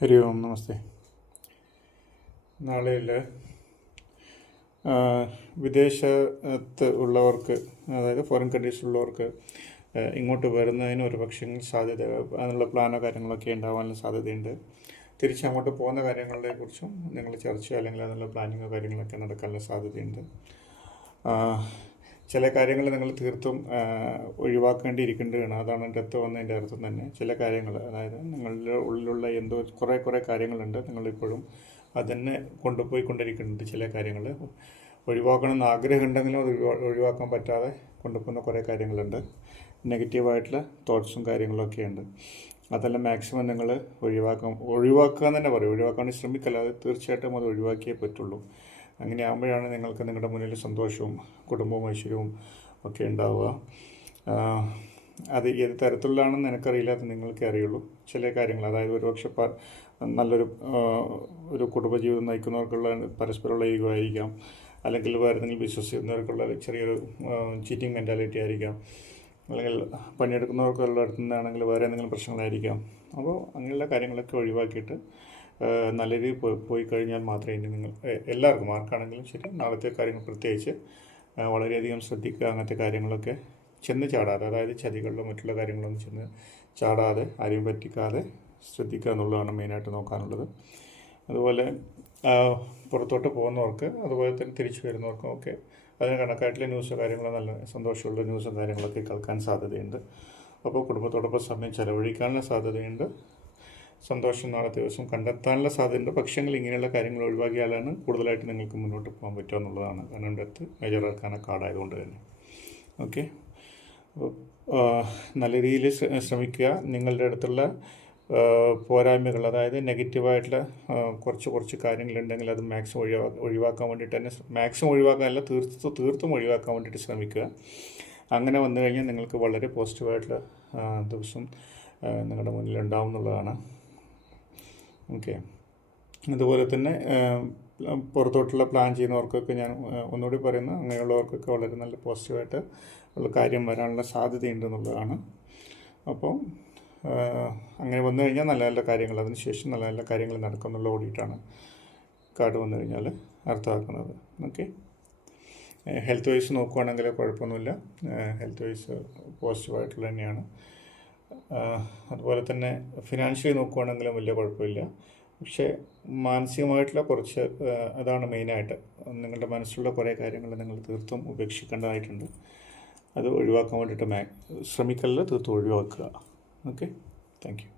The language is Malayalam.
ഹരി ഓം നമസ്തേ. നാളെയിൽ വിദേശത്ത് ഉള്ളവർക്ക്, അതായത് ഫോറിൻ കൺട്രീസിലുള്ളവർക്ക് ഇങ്ങോട്ട് വരുന്നതിന് ഒരു പക്ഷേ സാധ്യത, അതിനുള്ള പ്ലാനോ കാര്യങ്ങളൊക്കെ ഉണ്ടാവാനുള്ള സാധ്യതയുണ്ട്. തിരിച്ചങ്ങോട്ട് പോകുന്ന കാര്യങ്ങളെക്കുറിച്ചും നിങ്ങൾ ചർച്ചയോ അല്ലെങ്കിൽ അതിനുള്ള പ്ലാനിങ്ങോ കാര്യങ്ങളൊക്കെ നടക്കാനുള്ള സാധ്യതയുണ്ട്. ചില കാര്യങ്ങൾ നിങ്ങൾ തീർത്തും ഒഴിവാക്കേണ്ടിയിരിക്കേണ്ടതാണ്. അതാണ് ഡെത്ത് വന്നതിൻ്റെ അർത്ഥം തന്നെ. ചില കാര്യങ്ങൾ, അതായത് നിങ്ങളുടെ ഉള്ളിലുള്ള എന്തോ കുറേ കാര്യങ്ങളുണ്ട്, നിങ്ങളിപ്പോഴും അതന്നെ കൊണ്ടുപോയിക്കൊണ്ടിരിക്കുന്നുണ്ട്. ചില കാര്യങ്ങൾ ഒഴിവാക്കണമെന്ന് ആഗ്രഹമുണ്ടെങ്കിലും അത് ഒഴിവാക്കാൻ പറ്റാതെ കൊണ്ടുപോകുന്ന കുറേ കാര്യങ്ങളുണ്ട്. നെഗറ്റീവായിട്ടുള്ള തോട്ട്സും കാര്യങ്ങളൊക്കെ ഉണ്ട്. അതെല്ലാം മാക്സിമം നിങ്ങൾ ഒഴിവാക്കുക എന്ന് തന്നെ പറയും. ഒഴിവാക്കാൻ ശ്രമിക്കല്ല, അത് തീർച്ചയായിട്ടും അത് ഒഴിവാക്കിയേ പറ്റുള്ളൂ. അങ്ങനെ ആകുമ്പോഴാണ് നിങ്ങൾക്ക് നിങ്ങളുടെ മുന്നിൽ സന്തോഷവും കുടുംബവും ഐശ്വര്യവും ഒക്കെ ഉണ്ടാവുക. അത് ഏത് തരത്തിലുള്ളതാണെന്ന് എനിക്കറിയില്ലാത്ത നിങ്ങൾക്കേ അറിയുള്ളൂ. ചില കാര്യങ്ങൾ, അതായത് ഒരുപക്ഷെ നല്ലൊരു കുടുംബജീവിതം നയിക്കുന്നവർക്കുള്ള പരസ്പരമുള്ള ഈഗോ ആയിരിക്കാം, അല്ലെങ്കിൽ വേറെ എന്തെങ്കിലും ബിസിനസ് ചെയ്യുന്നവർക്കുള്ള ചെറിയൊരു ചീറ്റിംഗ് മെൻറ്റാലിറ്റി ആയിരിക്കാം, അല്ലെങ്കിൽ പണിയെടുക്കുന്നവർക്കുള്ള അടുത്തു നിന്നാണെങ്കിൽ വേറെ എന്തെങ്കിലും പ്രശ്നങ്ങളായിരിക്കാം. അപ്പോൾ അങ്ങനെയുള്ള കാര്യങ്ങളൊക്കെ ഒഴിവാക്കിയിട്ട് നല്ല രീതിയിൽ പോയി കഴിഞ്ഞാൽ മാത്രമേ ഇനി നിങ്ങൾ എല്ലാവർക്കും, ആർക്കാണെങ്കിലും ശരി, നാളത്തെ കാര്യങ്ങൾ പ്രത്യേകിച്ച് വളരെയധികം ശ്രദ്ധിക്കുക. അങ്ങനത്തെ കാര്യങ്ങളൊക്കെ ചെന്ന് ചാടാതെ, അതായത് ചതികളിലോ മറ്റുള്ള കാര്യങ്ങളൊന്നും ചെന്ന് ചാടാതെ, ആരെയും പറ്റിക്കാതെ ശ്രദ്ധിക്കുക എന്നുള്ളതാണ് മെയിനായിട്ട് നോക്കാനുള്ളത്. അതുപോലെ പുറത്തോട്ട് പോകുന്നവർക്ക്, അതുപോലെ തന്നെ തിരിച്ചു വരുന്നവർക്കും ഒക്കെ അതിന് കണക്കായിട്ടുള്ള ന്യൂസോ കാര്യങ്ങളോ, നല്ല സന്തോഷമുള്ള ന്യൂസും കാര്യങ്ങളൊക്കെ കേൾക്കാൻ സാധ്യതയുണ്ട്. അപ്പോൾ കുടുംബത്തോടൊപ്പം സമയം ചെലവഴിക്കാനുള്ള സാധ്യതയുണ്ട്. സന്തോഷം നാളത്തെ ദിവസം കണ്ടെത്താനുള്ള സാധ്യതയുണ്ട്. പക്ഷേങ്കിൽ ഇങ്ങനെയുള്ള കാര്യങ്ങൾ ഒഴിവാക്കിയാലാണ് കൂടുതലായിട്ട് നിങ്ങൾക്ക് മുന്നോട്ട് പോകാൻ പറ്റുക എന്നുള്ളതാണ്. കാരണം അടുത്ത് മേജർ ആർക്കാന കാർഡായതുകൊണ്ട് തന്നെ. ഓക്കെ, അപ്പോൾ നല്ല രീതിയിൽ ശ്രമിക്കുക. നിങ്ങളുടെ അടുത്തുള്ള പോരായ്മകൾ, അതായത് നെഗറ്റീവായിട്ടുള്ള കുറച്ച് കാര്യങ്ങളുണ്ടെങ്കിൽ അത് മാക്സിമം ഒഴിവാക്കാൻ വേണ്ടിയിട്ട് തന്നെ, മാക്സിമം ഒഴിവാക്കാനല്ല, തീർത്തും ഒഴിവാക്കാൻ വേണ്ടിയിട്ട് ശ്രമിക്കുക. അങ്ങനെ വന്നു കഴിഞ്ഞാൽ നിങ്ങൾക്ക് വളരെ പോസിറ്റീവായിട്ടുള്ള ദിവസം നിങ്ങളുടെ മുന്നിൽ ഉണ്ടാവും എന്നുള്ളതാണ്. ഓക്കെ, അതുപോലെ തന്നെ പുറത്തോട്ടുള്ള പ്ലാൻ ചെയ്യുന്നവർക്കൊക്കെ ഞാൻ ഒന്നുകൂടി പറയുന്നു, അങ്ങനെയുള്ളവർക്കൊക്കെ വളരെ നല്ല പോസിറ്റീവായിട്ട് ഉള്ള കാര്യം വരാനുള്ള സാധ്യതയുണ്ടെന്നുള്ളതാണ്. അപ്പോൾ അങ്ങനെ വന്നു കഴിഞ്ഞാൽ നല്ല നല്ല കാര്യങ്ങൾ, അതിനുശേഷം നല്ല നല്ല കാര്യങ്ങൾ നടക്കുന്നുള്ള കൂടിയിട്ടാണ് കാർഡ് വന്നു കഴിഞ്ഞാൽ അർത്ഥമാക്കുന്നത്. ഓക്കെ, ഹെൽത്ത് വൈസ് നോക്കുകയാണെങ്കിൽ കുഴപ്പമൊന്നുമില്ല. ഹെൽത്ത് വൈസ് പോസിറ്റീവായിട്ടുള്ള തന്നെയാണ്. അതുപോലെ തന്നെ ഫിനാൻഷ്യലി നോക്കുകയാണെങ്കിലും വലിയ കുഴപ്പമില്ല. പക്ഷേ മാനസികമായിട്ടുള്ള കുറച്ച്, അതാണ് മെയിനായിട്ട്. നിങ്ങളുടെ മനസ്സിലുള്ള കുറേ കാര്യങ്ങൾ നിങ്ങൾ തീർത്തും ഉപേക്ഷിക്കേണ്ടതായിട്ടുണ്ട്. അത് ഒഴിവാക്കാൻ വേണ്ടിയിട്ട് ശ്രമിക്കല്ല, തീർത്തും ഒഴിവാക്കുക. Okay, thank you.